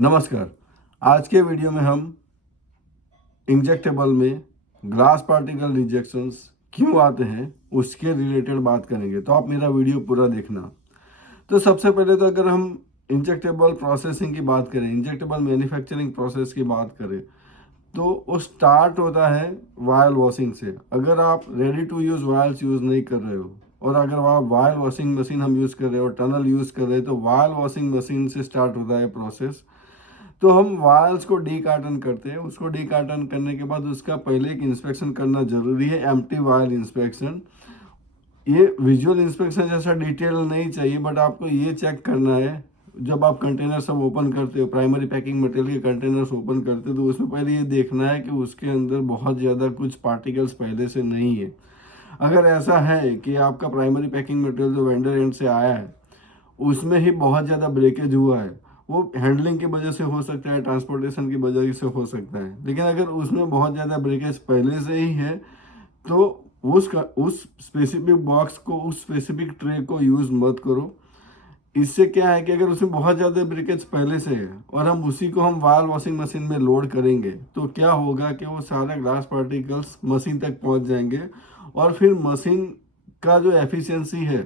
नमस्कार। आज के वीडियो में हम इंजेक्टेबल में ग्लास पार्टिकल रिजेक्शंस क्यों आते हैं उसके रिलेटेड बात करेंगे, तो आप मेरा वीडियो पूरा देखना। तो सबसे पहले तो अगर हम इंजेक्टेबल प्रोसेसिंग की बात करें, इंजेक्टेबल मैन्युफैक्चरिंग प्रोसेस की बात करें, तो वो स्टार्ट होता है वायल वॉशिंग से। अगर आप ready to use vials use नहीं कर रहे हो और अगर वहाँ वायल वॉशिंग मशीन हम यूज़ कर रहे हो और टनल यूज़ कर रहे हैं, तो वायल वॉशिंग मशीन से स्टार्ट होता है प्रोसेस। तो हम वायल्स को डी कार्टन करते हैं। उसको डी कार्टन करने के बाद उसका पहले एक इंस्पेक्शन करना जरूरी है, एम्प्टी वायल इंस्पेक्शन। ये विजुअल इंस्पेक्शन जैसा डिटेल नहीं चाहिए, बट आपको ये चेक करना है जब आप कंटेनर सब ओपन करते हो, प्राइमरी पैकिंग मटेरियल के कंटेनर्स ओपन करते हो, तो उसमें पहले ये देखना है कि उसके अंदर बहुत ज़्यादा कुछ पार्टिकल्स पहले से नहीं है। अगर ऐसा है कि आपका प्राइमरी पैकिंग मटेरियल जो वेंडर एंड से आया है उसमें ही बहुत ज़्यादा ब्रेकेज हुआ है, वो हैंडलिंग की वजह से हो सकता है, ट्रांसपोर्टेशन की वजह से हो सकता है, लेकिन अगर उसमें बहुत ज़्यादा ब्रेकेज पहले से ही है तो उस स्पेसिफिक बॉक्स को, उस स्पेसिफिक ट्रे को यूज़ मत करो। इससे क्या है कि अगर उसमें बहुत ज़्यादा ब्रेकेज पहले से है और हम उसी को हम वायल वॉशिंग मशीन में लोड करेंगे, तो क्या होगा कि वो सारे ग्लास पार्टिकल्स मशीन तक पहुंच जाएंगे और फिर मशीन का जो एफिशिएंसी है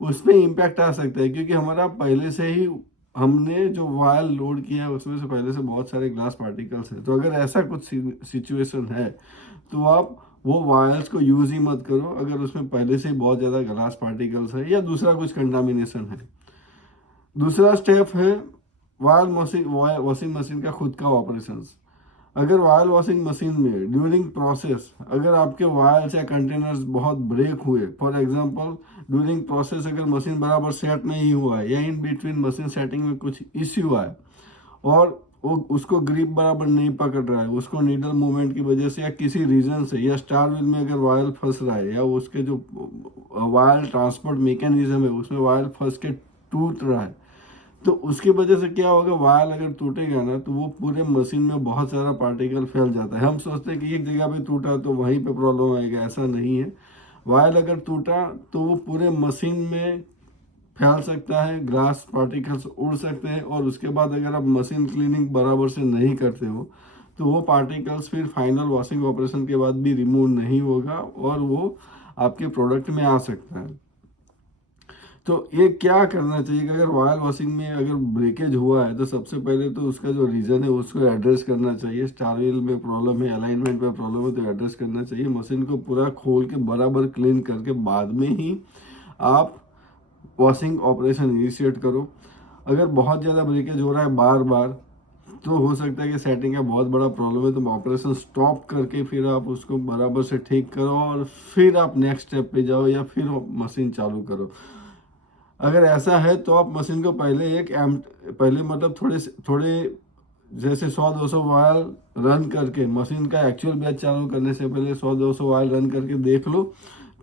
उस पर इम्पैक्ट आ सकता है, क्योंकि हमारा पहले से ही हमने जो वायल लोड किया है उसमें से पहले से बहुत सारे ग्लास पार्टिकल्स हैं। तो अगर ऐसा कुछ सिचुएशन है तो आप वो वायल्स को यूज़ ही मत करो अगर उसमें पहले से ही बहुत ज़्यादा ग्लास पार्टिकल्स है या दूसरा कुछ कंटामिनेशन है। दूसरा स्टेप है वायल वॉशिंग मशीन का खुद का ऑपरेशंस। अगर वायल वॉशिंग मशीन में ड्यूरिंग प्रोसेस अगर आपके वायल्स या कंटेनर्स बहुत ब्रेक हुए, फॉर एग्जांपल ड्यूरिंग प्रोसेस अगर मशीन बराबर सेट नहीं हुआ है या इन बिटवीन मशीन सेटिंग में कुछ इश्यू है और वो उसको ग्रिप बराबर नहीं पकड़ रहा है, उसको नीडल मूवमेंट की वजह से या किसी रीजन से, या स्टार व्हील में अगर वायल फंस रहा है या उसके जो वायल ट्रांसपोर्ट मैकेनिज्म है उसमें वायल फंस के टूट रहा है, तो उसकी वजह से क्या होगा, वायल अगर टूटेगा ना तो वो पूरे मशीन में बहुत सारा पार्टिकल फैल जाता है। हम सोचते हैं कि एक जगह पे टूटा तो वहीं पे प्रॉब्लम आएगा, ऐसा नहीं है। वायल अगर टूटा तो वो पूरे मशीन में फैल सकता है, ग्लास पार्टिकल्स उड़ सकते हैं और उसके बाद अगर आप मशीन क्लीनिंग बराबर से नहीं करते हो तो वो पार्टिकल्स फिर फाइनल वॉशिंग ऑपरेशन के बाद भी रिमूव नहीं होगा और वो आपके प्रोडक्ट में आ सकता है। तो ये क्या करना चाहिए कि अगर वायल वॉशिंग में अगर ब्रेकेज हुआ है तो सबसे पहले तो उसका जो रीज़न है उसको एड्रेस करना चाहिए। स्टार व्हील में प्रॉब्लम है, अलाइनमेंट में प्रॉब्लम है, तो एड्रेस करना चाहिए। मशीन को पूरा खोल के बराबर क्लीन करके बाद में ही आप वॉशिंग ऑपरेशन इनिशिएट करो। अगर बहुत ज़्यादा ब्रेकेज हो रहा है बार बार तो हो सकता है कि सेटिंग का बहुत बड़ा प्रॉब्लम है, तो ऑपरेशन स्टॉप करके फिर आप उसको बराबर से ठीक करो और फिर आप नेक्स्ट स्टेप पे जाओ या फिर मशीन चालू करो। अगर ऐसा है तो आप मशीन को पहले मतलब थोड़े थोड़े जैसे 100-200 वायल रन करके मशीन का एक्चुअल बैच चालू करने से पहले 100-200 वायल रन करके देख लो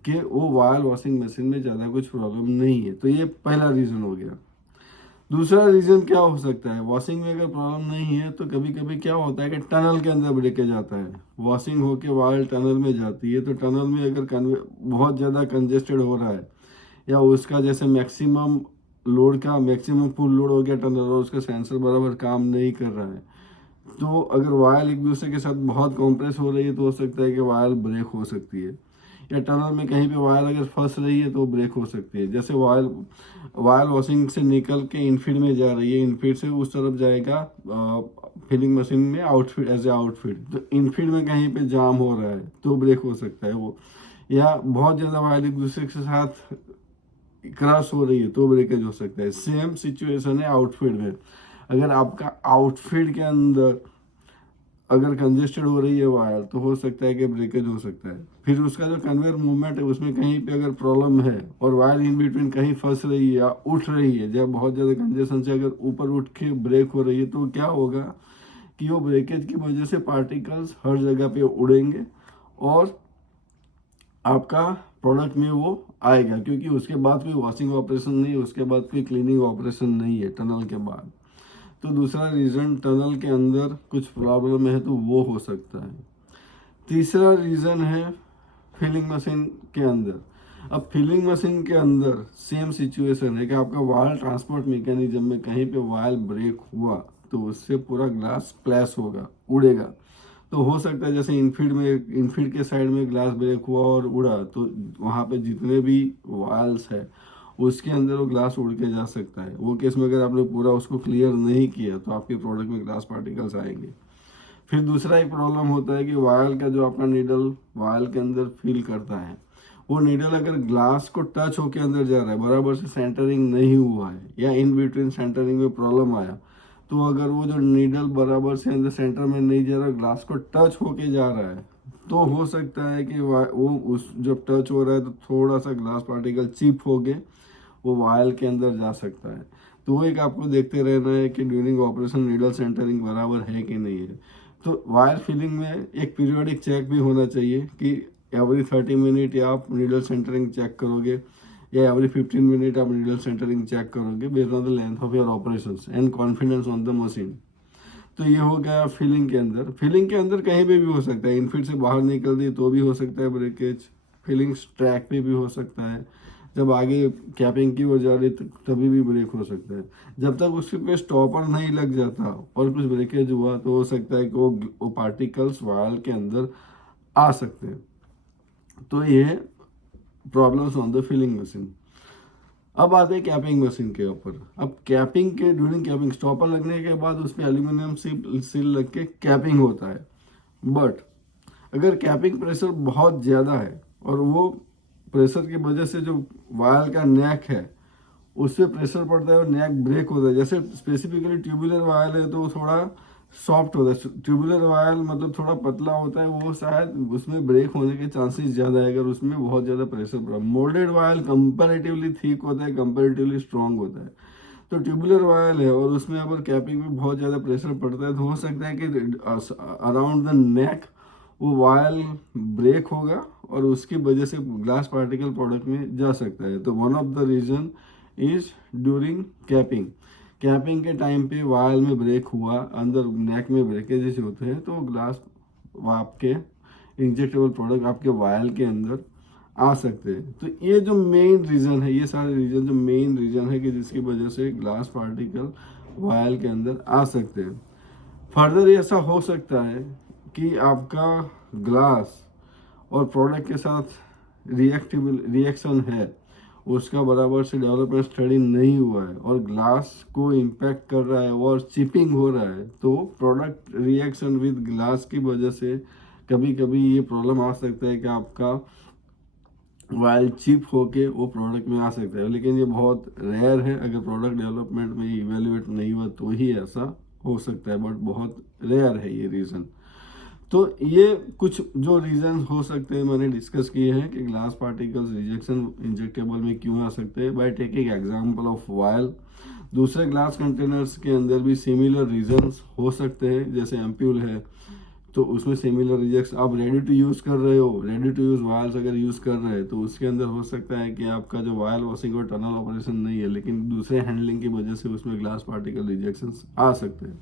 कि वो वायल वॉशिंग मशीन में ज़्यादा कुछ प्रॉब्लम नहीं है। तो ये पहला रीज़न हो गया। दूसरा रीज़न क्या हो सकता है, वॉशिंग में अगर प्रॉब्लम नहीं है तो कभी कभी क्या होता है कि टनल के अंदर ब्रेकेज आता है। वॉशिंग होके वायल टनल में जाती है तो टनल में अगर बहुत ज़्यादा कंजेस्टेड हो रहा है या उसका जैसे मैक्सिमम लोड का मैक्सिमम फुल लोड हो गया टनल और उसका सेंसर बराबर काम नहीं कर रहा है, तो अगर वायल एक दूसरे के साथ बहुत कॉम्प्रेस हो रही है तो हो सकता है कि वायल ब्रेक हो सकती है, या टनल में कहीं पे वायल अगर फंस रही है तो ब्रेक हो सकती है। जैसे वायल वॉशिंग से निकल के इनफीड में जा रही है, इनफीड से उस तरफ जाएगा फिलिंग मशीन में आउटफीड एज ए आउटफीड, तो इनफीड में कहीं पे जाम हो रहा है तो ब्रेक हो सकता है वो, या बहुत ज़्यादा वायल एक दूसरे के साथ क्रॉस हो रही है तो ब्रेकेज हो सकता है। सेम सिचुएशन है आउटफीड में। अगर आपका आउटफीड के अंदर अगर कंजेस्टेड हो रही है वायर तो हो सकता है कि ब्रेकेज हो सकता है। फिर उसका जो कन्वेयर मूवमेंट है उसमें कहीं पे अगर प्रॉब्लम है और वायर इन बिटवीन कहीं फंस रही है या उठ रही है, जब बहुत ज़्यादा कंजेशन से अगर ऊपर उठ के ब्रेक हो रही है तो क्या होगा कि वो ब्रेकेज की वजह से पार्टिकल्स हर जगह पे उड़ेंगे और आपका प्रोडक्ट में वो आएगा, क्योंकि उसके बाद कोई वॉशिंग ऑपरेशन नहीं है, उसके बाद कोई क्लीनिंग ऑपरेशन नहीं है टनल के बाद। तो दूसरा रीज़न टनल के अंदर कुछ प्रॉब्लम है तो वो हो सकता है। तीसरा रीज़न है फिलिंग मशीन के अंदर। अब फिलिंग मशीन के अंदर सेम सिचुएशन है कि आपका वायल ट्रांसपोर्ट मैकेनिज्म में कहीं पे वायल ब्रेक हुआ तो उससे पूरा ग्लास स्प्लैश होगा, उड़ेगा। तो हो सकता है जैसे इनफील्ड के साइड में ग्लास ब्रेक हुआ और उड़ा, तो वहाँ पे जितने भी वाल्स है उसके अंदर वो ग्लास उड़ के जा सकता है। वो केस में अगर आपने पूरा उसको क्लियर नहीं किया तो आपके प्रोडक्ट में ग्लास पार्टिकल्स आएंगे। फिर दूसरा एक प्रॉब्लम होता है कि वायल का जो आपका नीडल वायल के अंदर फील करता है, वो नीडल अगर ग्लास को टच होके अंदर जा रहा है, बराबर से सेंटरिंग नहीं हुआ है या इन बिटवीन सेंटरिंग में प्रॉब्लम आया, तो अगर वो जो नीडल बराबर से अंदर सेंटर में नहीं जा रहा, ग्लास को टच होके जा रहा है, तो हो सकता है कि वो उस जब टच हो रहा है तो थोड़ा सा ग्लास पार्टिकल चिप होके वो वायल के अंदर जा सकता है। तो वो एक आपको देखते रहना है कि ड्यूरिंग ऑपरेशन नीडल सेंटरिंग बराबर है कि नहीं है। तो वायर फिलिंग में एक पीरियोडिक चेक भी होना चाहिए कि एवरी 30 मिनट या आप नीडल सेंटरिंग चेक करोगे या एवरी 15 मिनट आप नीडल सेंटरिंग चेक करोगे based on the length of your operations and confidence on the machine. तो ये हो गया फिलिंग के अंदर। फिलिंग के अंदर कहीं भी हो सकता है, इनफिट से बाहर निकल दी तो भी हो सकता है ब्रेकेज, फिलिंग ट्रैक पे भी हो सकता है, जब आगे कैपिंग की ओर जा रही तभी भी ब्रेक हो सकता है। जब तक उसके पे स्टॉपर नहीं लग जाता और कुछ ब्रेकेज हुआ तो हो सकता है कि वो पार्टिकल्स वायल के अंदर आ सकते हैं। तो ये problems on the filling machine. अब आते हैं कैपिंग मशीन के ऊपर। अब कैपिंग के ड्यूरिंग कैपिंग स्टॉपर लगने के बाद उस पर एल्यूमिनियम सील लग के कैपिंग होता है। बट अगर कैपिंग प्रेशर बहुत ज़्यादा है और वो प्रेशर की वजह से जो वायल का नेक है उस पर प्रेशर पड़ता है और नेक ब्रेक होता है, जैसे स्पेसिफिकली ट्यूबुलर वायल है तो वो थोड़ा सॉफ्ट होता है, ट्यूबुलर वायल मतलब थोड़ा पतला होता है, वो शायद उसमें ब्रेक होने के चांसेस ज़्यादा है अगर उसमें बहुत ज़्यादा प्रेशर पड़ा। मोल्डेड वायल कंपैरेटिवली थिक होता है, कंपैरेटिवली स्ट्रॉन्ग होता है। तो ट्यूबुलर वायल है और उसमें अगर कैपिंग में बहुत ज़्यादा प्रेशर पड़ता है तो हो सकता है कि अराउंड द नेक वो वायल ब्रेक होगा और उसकी वजह से ग्लास पार्टिकल प्रोडक्ट में जा सकता है। तो one of the reason is during capping. Capping के टाइम पे वायल में ब्रेक हुआ, अंदर नेक में ब्रेकेजेस होते हैं तो ग्लास आपके इंजेक्टेबल प्रोडक्ट आपके वायल के अंदर आ सकते हैं। तो ये जो मेन रीज़न है, ये सारे रीज़न जो मेन रीज़न है कि जिसकी वजह से ग्लास पार्टिकल वायल के अंदर आ सकते हैं। फर्दर ऐसा हो सकता है कि आपका ग्लास और प्रोडक्ट के साथ रिएक्शन है, उसका बराबर से डेवलपमेंट स्टडी नहीं हुआ है और ग्लास को इम्पैक्ट कर रहा है और चिपिंग हो रहा है, तो प्रोडक्ट रिएक्शन विद ग्लास की वजह से कभी कभी ये प्रॉब्लम आ सकता है कि आपका वायल चिप होके वो प्रोडक्ट में आ सकता है। लेकिन ये बहुत रेयर है, अगर प्रोडक्ट डेवलपमेंट में इवेल्युएट नहीं हुआ तो ही ऐसा हो सकता है, बट बहुत रेयर है ये रीज़न। तो ये कुछ जो रीज़न हो सकते हैं मैंने डिस्कस किए हैं कि ग्लास पार्टिकल्स रिजेक्शन इंजेक्टेबल में क्यों आ सकते हैं by taking example of vial. दूसरे ग्लास कंटेनर्स के अंदर भी सिमिलर रीजंस हो सकते हैं, जैसे एम्प्यूल है तो उसमें सिमिलर रिजेक्शन। आप रेडी टू यूज़ कर रहे हो, रेडी टू यूज़ वायल्स अगर यूज़ कर रहे हैं तो उसके अंदर हो सकता है कि आपका जो वायल वॉशिंग और टनल ऑपरेशन नहीं है, लेकिन दूसरे हैंडलिंग की वजह से उसमें ग्लास पार्टिकल रिजेक्शंस आ सकते हैं।